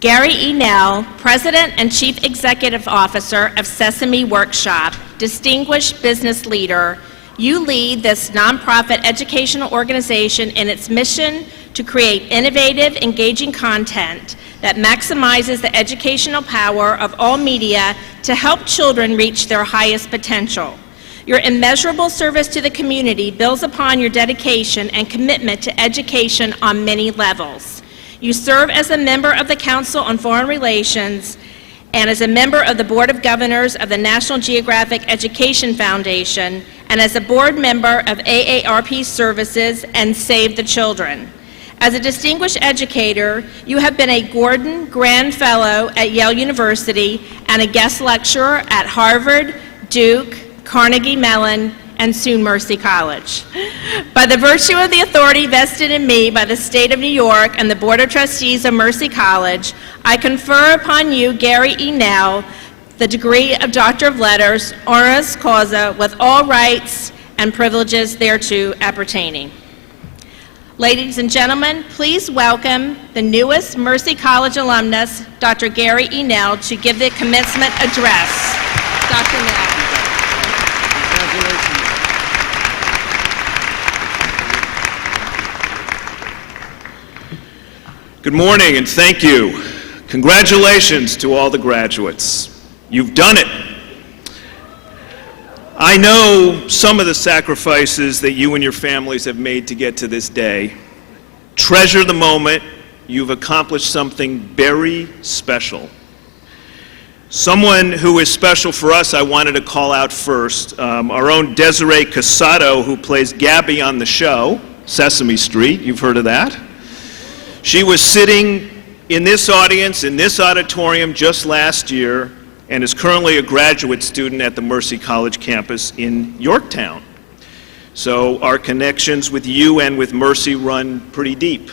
Gary E. Knell, President and Chief Executive Officer of Sesame Workshop, distinguished business leader, you lead this nonprofit educational organization in its mission to create innovative, engaging content that maximizes the educational power of all media to help children reach their highest potential. Your immeasurable service to the community builds upon your dedication and commitment to education on many levels. You serve as a member of the Council on Foreign Relations and as a member of the Board of Governors of the National Geographic Education Foundation and as a board member of AARP Services and Save the Children. As a distinguished educator, you have been a Gordon Grand Fellow at Yale University and a guest lecturer at Harvard, Duke, Carnegie Mellon, and soon Mercy College. By the virtue of the authority vested in me by the State of New York and the Board of Trustees of Mercy College, I confer upon you, Gary E. Knell, the degree of Doctor of Letters, honoris causa, with all rights and privileges thereto appertaining. Ladies and gentlemen, please welcome the newest Mercy College alumnus, Dr. Gary E. Knell, to give the commencement address. Dr. Knell. Congratulations. Good morning and thank you. Congratulations to all the graduates. You've done it. I know some of the sacrifices that you and your families have made to get to this day. Treasure the moment. You've accomplished something very special. Someone who is special for us I wanted to call out first, our own Desiree Casado, who plays Gabby on the show, Sesame Street. You've heard of that. She was sitting in this audience, in this auditorium just last year, and is currently a graduate student at the Mercy College campus in Yorktown. So our connections with you and with Mercy run pretty deep.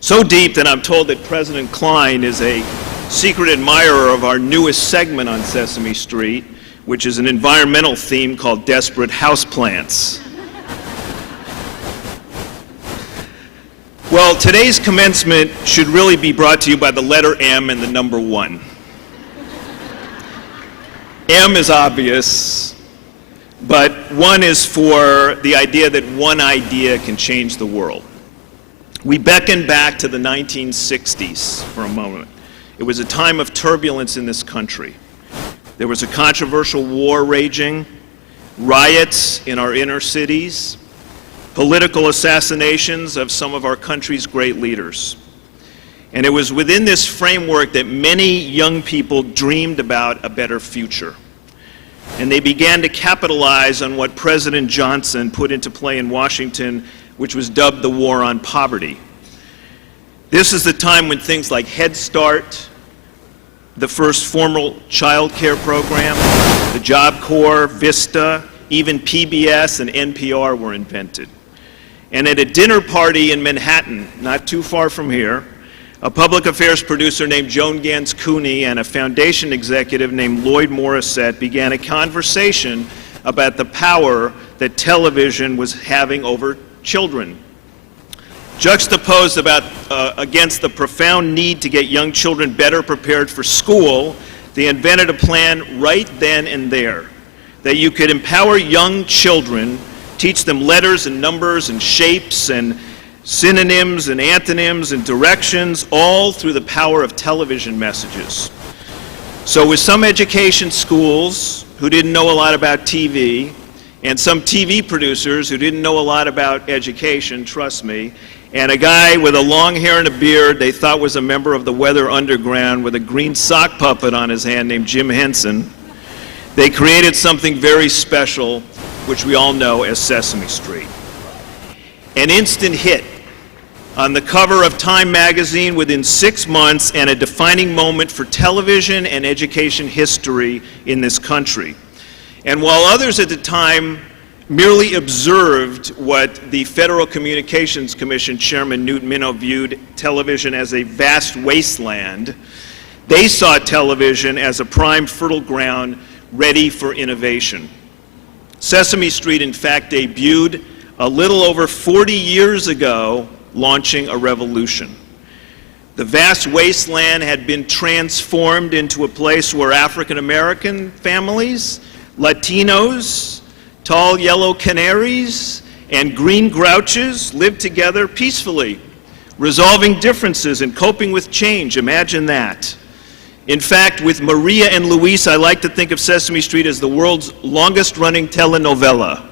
So deep that I'm told that President Klein is a secret admirer of our newest segment on Sesame Street, which is an environmental theme called Desperate Houseplants. Well, today's commencement should really be brought to you by the letter M and the number 1. M is obvious, but 1 is for the idea that one idea can change the world. We beckon back to the 1960s for a moment. It was a time of turbulence in this country. There was a controversial war raging, riots in our inner cities, political assassinations of some of our country's great leaders. And it was within this framework that many young people dreamed about a better future. And they began to capitalize on what President Johnson put into play in Washington, which was dubbed the War on Poverty. This is the time when things like Head Start, the first formal child care program, the Job Corps, VISTA, even PBS and NPR were invented. And at a dinner party in Manhattan, not too far from here, a public affairs producer named Joan Gans Cooney and a foundation executive named Lloyd Morissette began a conversation about the power that television was having over children. Juxtaposed against the profound need to get young children better prepared for school, they invented a plan right then and there that you could empower young children, teach them letters and numbers and shapes and synonyms and antonyms and directions, all through the power of television messages. So with some education schools who didn't know a lot about TV, and some TV producers who didn't know a lot about education, trust me, and a guy with a long hair and a beard they thought was a member of the Weather Underground with a green sock puppet on his hand named Jim Henson, they created something very special, which we all know as Sesame Street. An instant hit on the cover of Time magazine within 6 months, and a defining moment for television and education history in this country. And while others at the time merely observed what the Federal Communications Commission Chairman Newt Minow viewed television as a vast wasteland, they saw television as a prime fertile ground ready for innovation. Sesame Street, in fact, debuted a little over 40 years ago, launching a revolution. The vast wasteland had been transformed into a place where African American families, Latinos, tall yellow canaries, and green grouches lived together peacefully, resolving differences and coping with change. Imagine that. In fact, with Maria and Luis, I like to think of Sesame Street as the world's longest-running telenovela.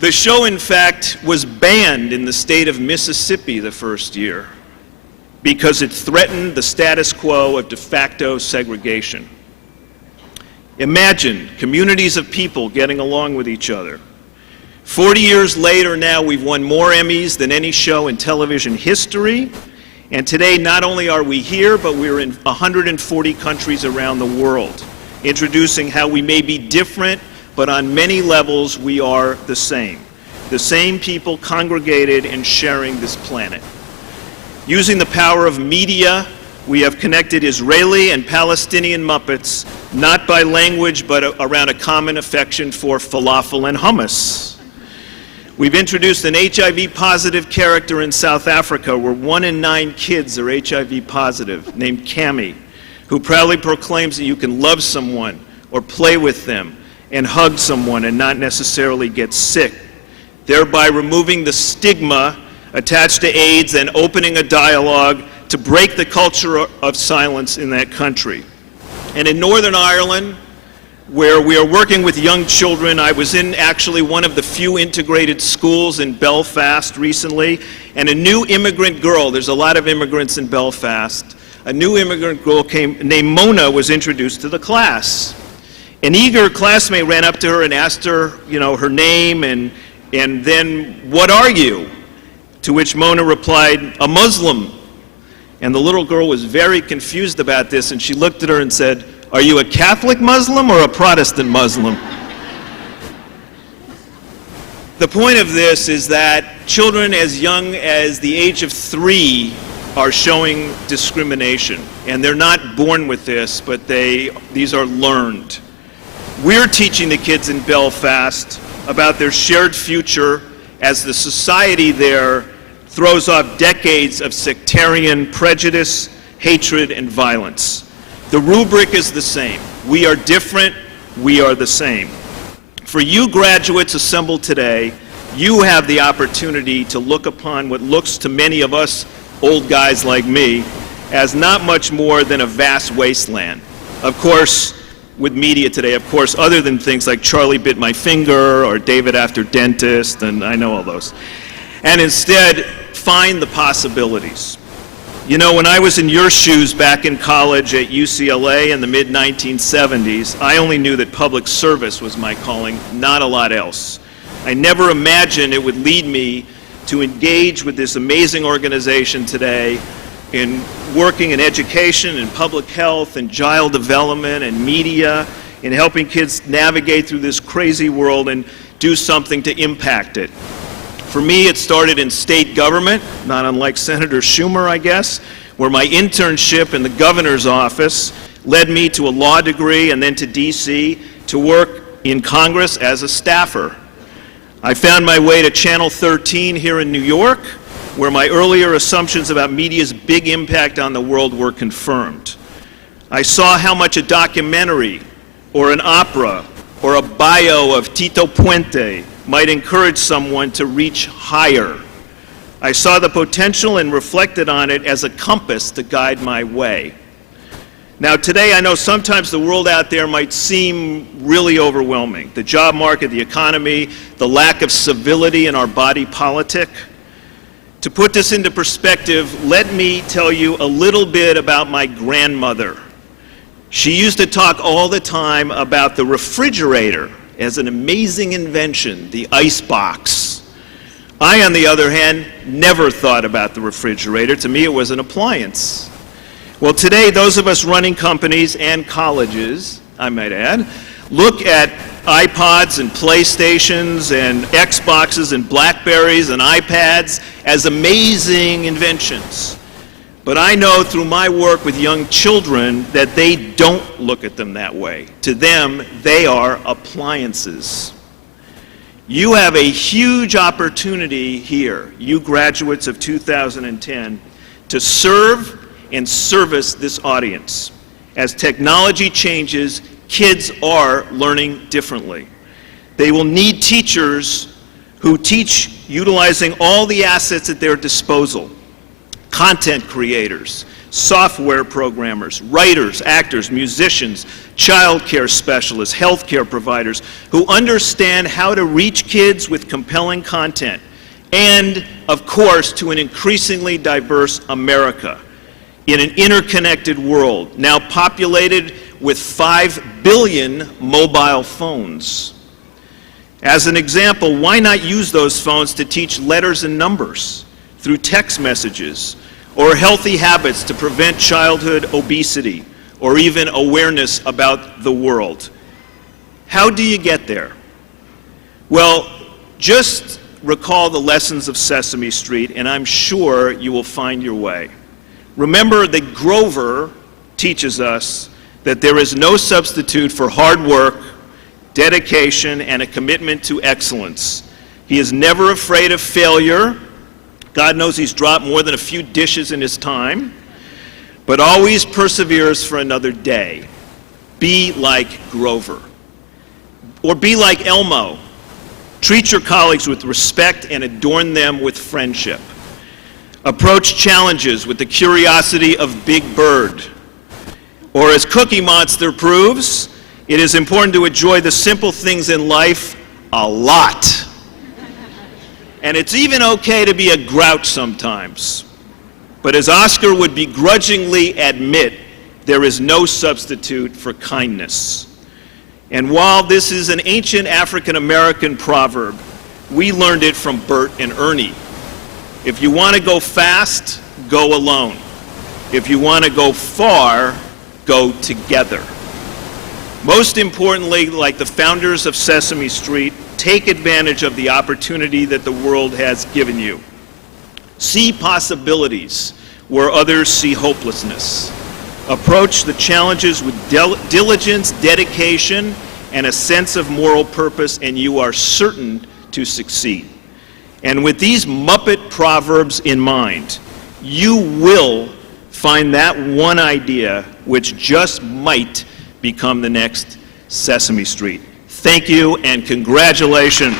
The show, in fact, was banned in the state of Mississippi the first year because it threatened the status quo of de facto segregation. Imagine communities of people getting along with each other. 40 years later now, we've won more Emmys than any show in television history. And today, not only are we here, but we're in 140 countries around the world, introducing how we may be different, but on many levels we are the same. The same people congregated and sharing this planet. Using the power of media, we have connected Israeli and Palestinian Muppets, not by language, but around a common affection for falafel and hummus. We've introduced an HIV-positive character in South Africa where 1 in 9 kids are HIV-positive, named Cammie, who proudly proclaims that you can love someone or play with them and hug someone and not necessarily get sick, thereby removing the stigma attached to AIDS and opening a dialogue to break the culture of silence in that country. And in Northern Ireland, where we are working with young children, I was in actually one of the few integrated schools in Belfast recently, and a new immigrant girl, there's a lot of immigrants in Belfast, a new immigrant girl named Mona was introduced to the class. An eager classmate ran up to her and asked her, her name and then, "What are you?" To which Mona replied, "A Muslim." And the little girl was very confused about this, and she looked at her and said, "Are you a Catholic Muslim or a Protestant Muslim?" The point of this is that children as young as the age of 3 are showing discrimination. And they're not born with this, but these are learned. We're teaching the kids in Belfast about their shared future as the society there throws off decades of sectarian prejudice, hatred, and violence. The rubric is the same. We are different, we are the same. For you graduates assembled today, you have the opportunity to look upon what looks to many of us old guys like me as not much more than a vast wasteland. Of course, with media today, of course, other than things like Charlie Bit My Finger or David After Dentist, and I know all those. And instead, find the possibilities. When I was in your shoes back in college at UCLA in the mid-1970s, I only knew that public service was my calling, not a lot else. I never imagined it would lead me to engage with this amazing organization today in working in education and public health and child development and media, in helping kids navigate through this crazy world and do something to impact it. For me, it started in state government, not unlike Senator Schumer, I guess, where my internship in the governor's office led me to a law degree and then to DC to work in Congress as a staffer. I found my way to Channel 13 here in New York, where my earlier assumptions about media's big impact on the world were confirmed. I saw how much a documentary or an opera or a bio of Tito Puente might encourage someone to reach higher. I saw the potential and reflected on it as a compass to guide my way. Now today, I know sometimes the world out there might seem really overwhelming. The job market, the economy, the lack of civility in our body politic. To put this into perspective, let me tell you a little bit about my grandmother. She used to talk all the time about the refrigerator as an amazing invention, the ice box. I, on the other hand, never thought about the refrigerator. To me, it was an appliance. Well, today, those of us running companies and colleges, I might add, look at iPods and PlayStations and Xboxes and Blackberries and iPads as amazing inventions. But I know through my work with young children that they don't look at them that way. To them, they are appliances. You have a huge opportunity here, you graduates of 2010, to serve and service this audience. As technology changes, kids are learning differently. They will need teachers who teach utilizing all the assets at their disposal. Content creators, software programmers, writers, actors, musicians, child care specialists, healthcare providers who understand how to reach kids with compelling content, and, of course, to an increasingly diverse America in an interconnected world, now populated with 5 billion mobile phones. As an example, why not use those phones to teach letters and numbers through text messages, or healthy habits to prevent childhood obesity, or even awareness about the world? How do you get there? Well, just recall the lessons of Sesame Street, and I'm sure you will find your way. Remember that Grover teaches us that there is no substitute for hard work, dedication, and a commitment to excellence. He is never afraid of failure. God knows he's dropped more than a few dishes in his time, but always perseveres for another day. Be like Grover. Or be like Elmo. Treat your colleagues with respect and adorn them with friendship. Approach challenges with the curiosity of Big Bird. Or as Cookie Monster proves, it is important to enjoy the simple things in life a lot. And it's even okay to be a grouch sometimes. But as Oscar would begrudgingly admit, there is no substitute for kindness. And while this is an ancient African-American proverb, we learned it from Bert and Ernie. If you want to go fast, go alone. If you want to go far, go together. Most importantly, like the founders of Sesame Street, take advantage of the opportunity that the world has given you. See possibilities where others see hopelessness. Approach the challenges with diligence, dedication, and a sense of moral purpose, and you are certain to succeed. And with these Muppet proverbs in mind, you will find that one idea which just might become the next Sesame Street. Thank you and congratulations.